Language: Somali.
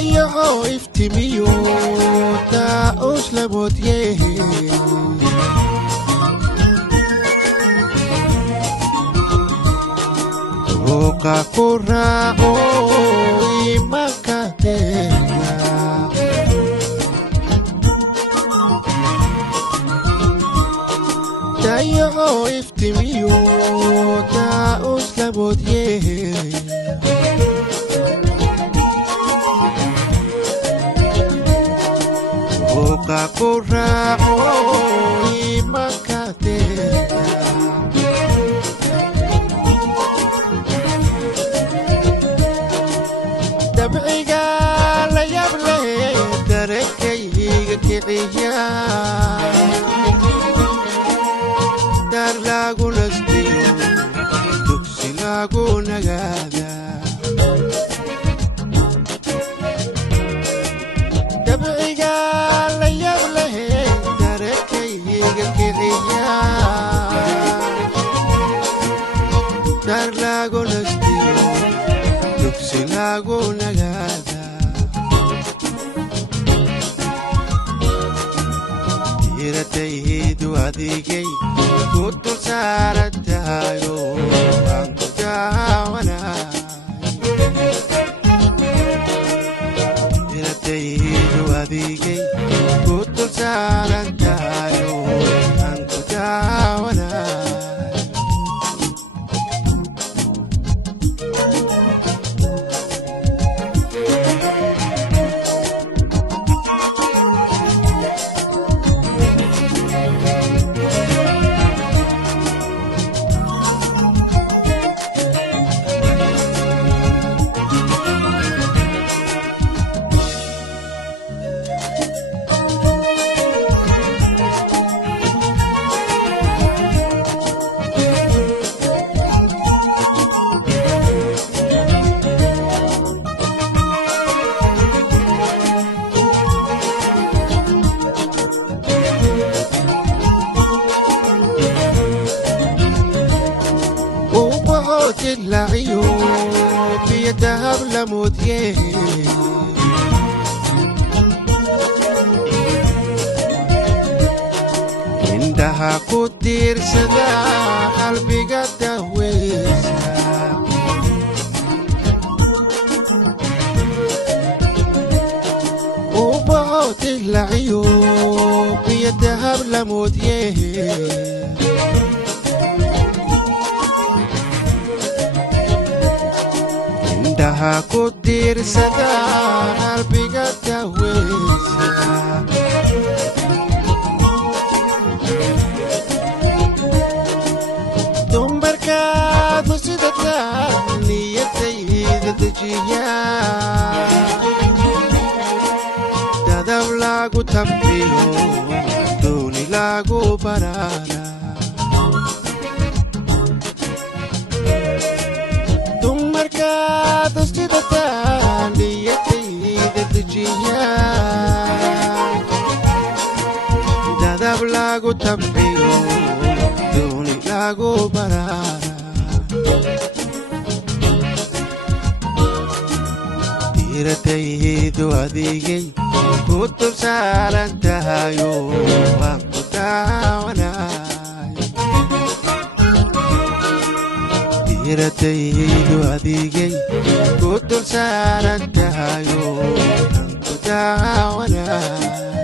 dayaco iftimiyo daa'us laboodye Oka ku raaco imanka teena dayaco iftimiyo daa'us laboodye Oka ku raaco imanka teena dabciga la yaab leh dareenkayga kiciya dar lagu nastiyo dugsi lagu nagaada dabciga la yaab leh dareenkayga kiciya dar lagu nastiyo dugsi lagu nagaada diiradaydu adigay ku dul saarantaayo waan ku daawanay diiradaydu adigay ku dul saarantaayo waan ku daawanay العيون بيدها بلموديه عندها كتير سدا قلبي قد هويسها وبعوت العيون بيدها بلموديه عندها كتير سدا قلبي قد هويسها دمبركات وسيدتها نيتي تجيها دادو لاغو تبيو دوني لاغو برانا دمبركات وسيدتها نيتي تجيها دادو لاغو تبيو دوني لاغو برانا diiradaydu adigay ku dul saarantahayo waan ku daawanay diiradaydu adigay ku dul saarantahayo waan ku daawanay